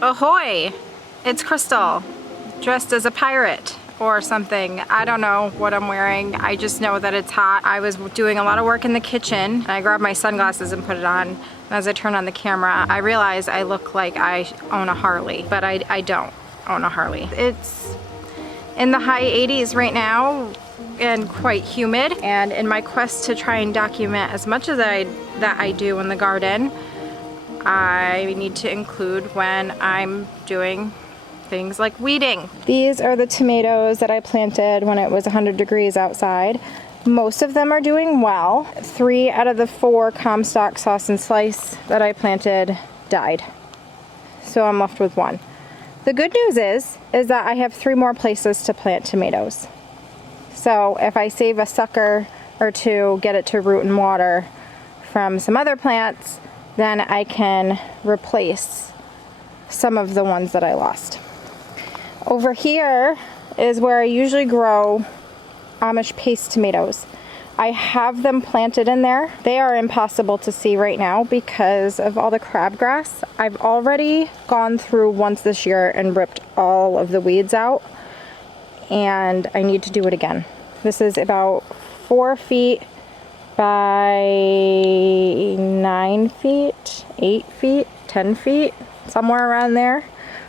Ahoy! It's Crystal, dressed as a pirate or something. I don't know what I'm wearing. I just know that it's hot. I was doing a lot of work in the kitchen and I grabbed my sunglasses and put it on. And as I turn on the camera, I realize I look like I own a Harley, but I don't own a Harley. It's in the high 80s right now and quite humid. And in my quest to try and document as much as that I do in the garden, I need to include when I'm doing things like weeding. These are the tomatoes that I planted when it was 100 degrees outside. Most of them are doing well. 3 out of the 4 Comstock sauce and slice that I planted died. So I'm left with 1. The good news is that I have 3 more places to plant tomatoes. So if I save a sucker or 2, get it to root and water from some other plants, then I can replace some of the ones that I lost. Over here is where I usually grow Amish paste tomatoes. I have them planted in there. They are impossible to see right now because of all the crabgrass. I've already gone through once this year and ripped all of the weeds out, and I need to do it again. This is about 4 feet by 9 feet, 8 feet, 10 feet, somewhere around there,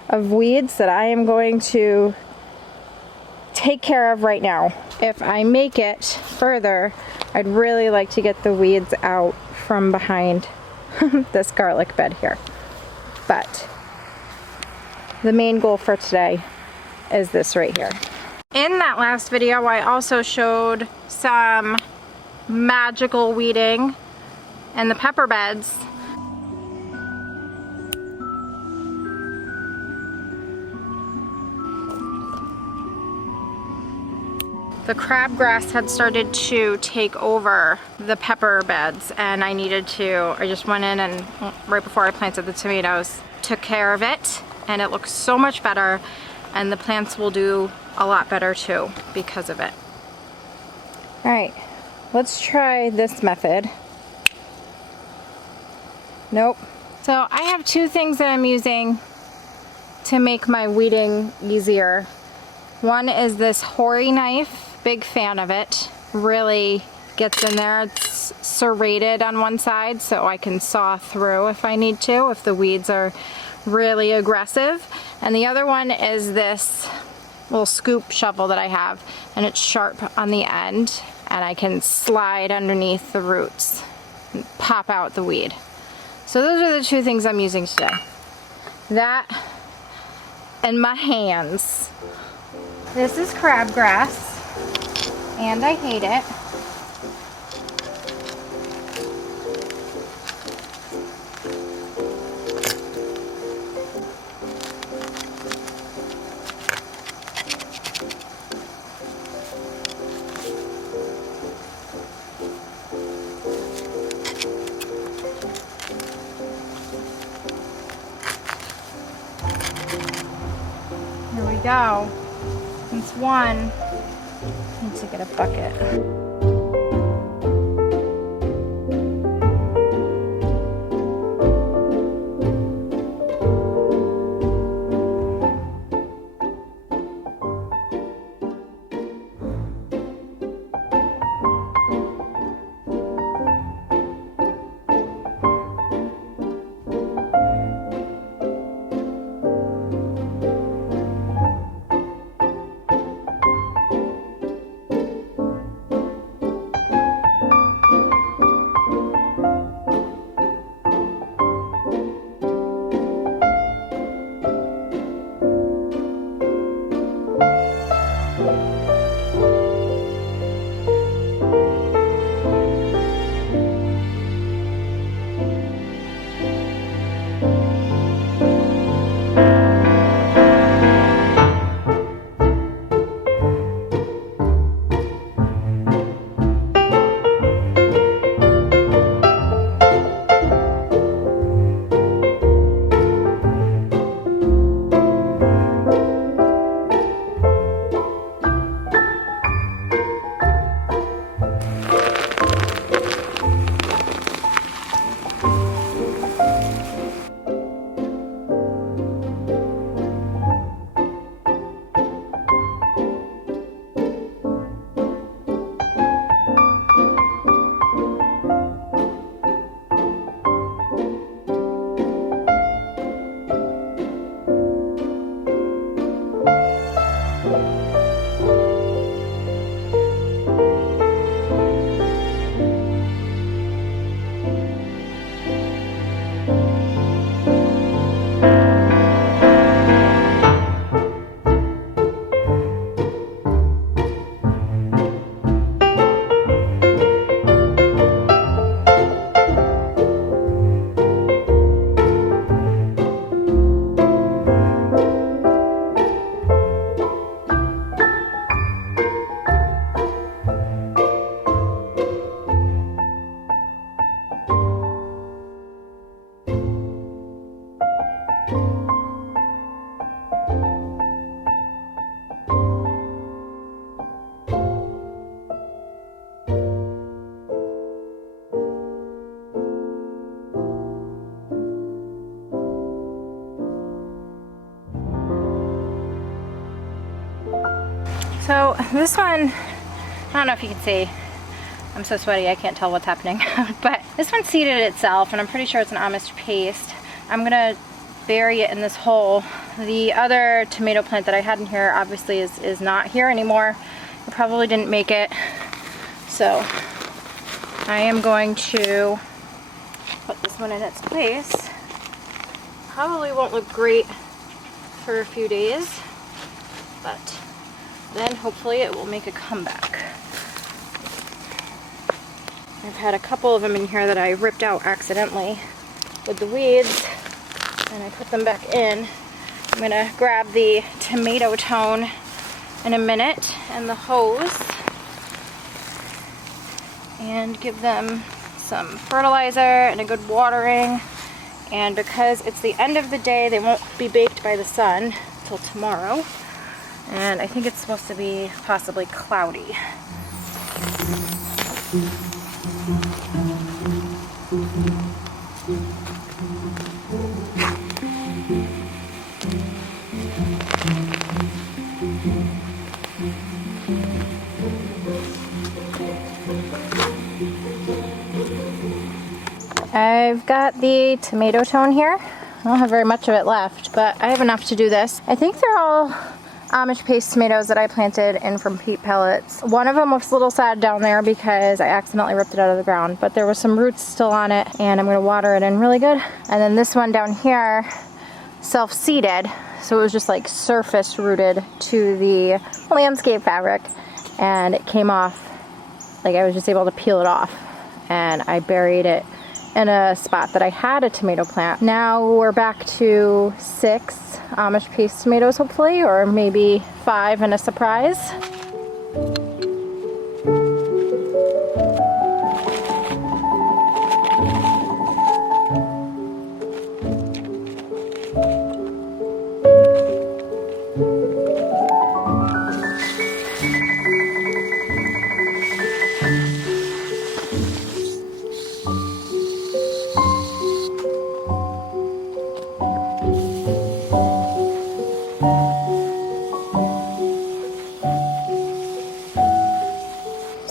of weeds that I am going to take care of right now. If I make it further, I'd really like to get the weeds out from behind this garlic bed here. But the main goal for today is this right here. In that last video, I also showed some magical weeding and the pepper beds. The crabgrass had started to take over the pepper beds, and I just went in and right before I planted the tomatoes, took care of it, and it looks so much better, and the plants will do a lot better too because of it. All right. Let's try this method. Nope. So I have 2 things that I'm using to make my weeding easier. One is this Ahoy knife, big fan of it. Really gets in there. It's serrated on one side so I can saw through if I need to, if the weeds are really aggressive. And the other one is this little scoop shovel that I have, and it's sharp on the end, and I can slide underneath the roots and pop out the weed. So those are the 2 things I'm using today. That and my hands. This is crabgrass, and I hate it. Here we go. That's 1. Need to get a bucket. So this one, I don't know if you can see, I'm so sweaty I can't tell what's happening, but this one seeded itself and I'm pretty sure it's an Amish paste. I'm gonna bury it in this hole. The other tomato plant that I had in here obviously is not here anymore. It probably didn't make it. So I am going to put this one in its place. Probably won't look great for a few days, but then hopefully it will make a comeback. I've had a couple of them in here that I ripped out accidentally with the weeds, and I put them back in. I'm gonna grab the tomato tone in a minute and the hose and give them some fertilizer and a good watering. And because it's the end of the day, they won't be baked by the sun till tomorrow. And I think it's supposed to be possibly cloudy. I've got the tomato tone here. I don't have very much of it left, but I have enough to do this. I think they're all Amish paste tomatoes that I planted in from peat pellets. One of them was a little sad down there because I accidentally ripped it out of the ground, but there was some roots still on it, and I'm gonna water it in really good. And then this one down here, self-seeded, so it was just like surface rooted to the landscape fabric, and it came off, like I was just able to peel it off, and I buried it in a spot that I had a tomato plant. Now we're back to 6 Amish paste tomatoes hopefully, or maybe 5 and a surprise.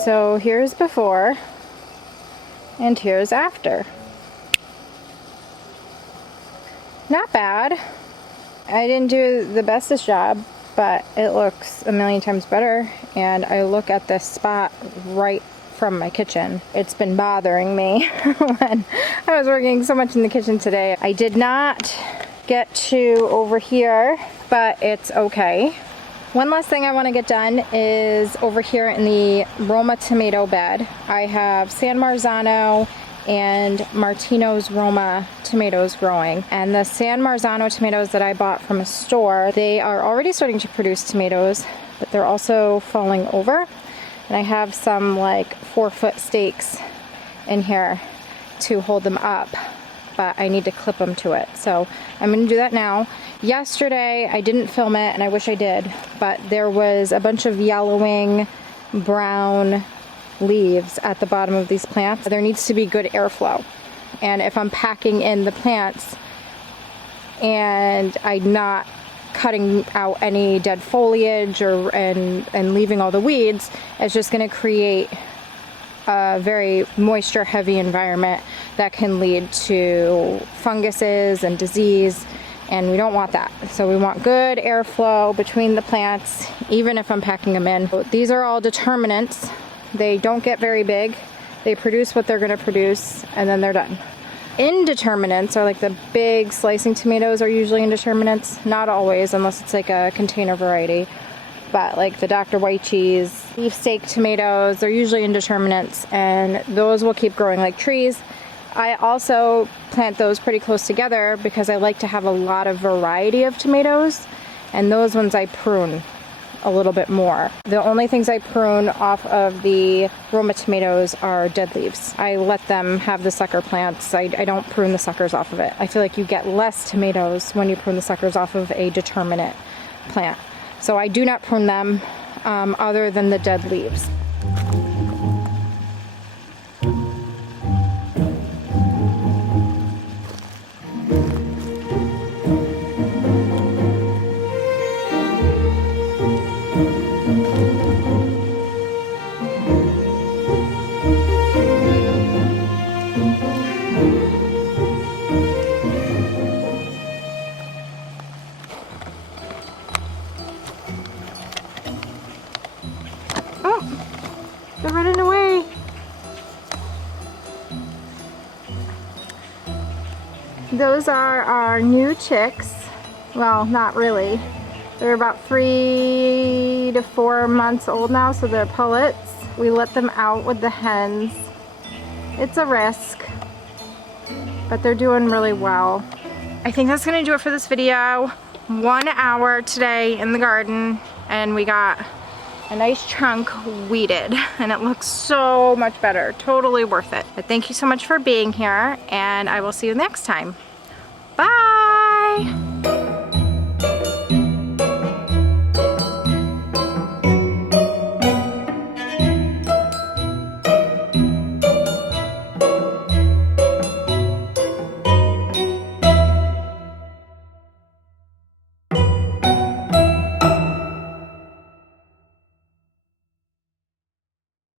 So here's before and here's after. Not bad. I didn't do the bestest job, but it looks a million times better, and I look at this spot right from my kitchen. It's been bothering me when I was working so much in the kitchen today. I did not get to over here, but it's okay. One last thing I want to get done is over here in the Roma tomato bed. I have San Marzano and Martino's Roma tomatoes growing. And the San Marzano tomatoes that I bought from a store, they are already starting to produce tomatoes, but they're also falling over. And I have some like 4-foot stakes in here to hold them up, but I need to clip them to it. So I'm gonna do that now. Yesterday, I didn't film it, and I wish I did, but there was a bunch of yellowing brown leaves at the bottom of these plants. There needs to be good airflow. And if I'm packing in the plants and I'm not cutting out any dead foliage and leaving all the weeds, it's just gonna create a very moisture heavy environment that can lead to funguses and disease, and we don't want that. So we want good airflow between the plants, even if I'm packing them in. These are all determinants. They don't get very big. They produce what they're gonna produce, and then they're done. Indeterminates are like the big slicing tomatoes are usually indeterminates. Not always, unless it's like a container variety. But like the Dr. White Cheese, beefsteak tomatoes, they're usually indeterminates, and those will keep growing like trees. I also plant those pretty close together because I like to have a lot of variety of tomatoes, and those ones I prune a little bit more. The only things I prune off of the Roma tomatoes are dead leaves. I let them have the sucker plants. I don't prune the suckers off of it. I feel like you get less tomatoes when you prune the suckers off of a determinate plant. So I do not prune them other than the dead leaves. Those are our new chicks. Well, not really. They're about 3 to 4 months old now, so they're pullets. We let them out with the hens. It's a risk, but they're doing really well. I think that's gonna do it for this video. 1 hour today in the garden, and we got a nice chunk weeded, and it looks so much better. Totally worth it. But thank you so much for being here, and I will see you next time. Bye!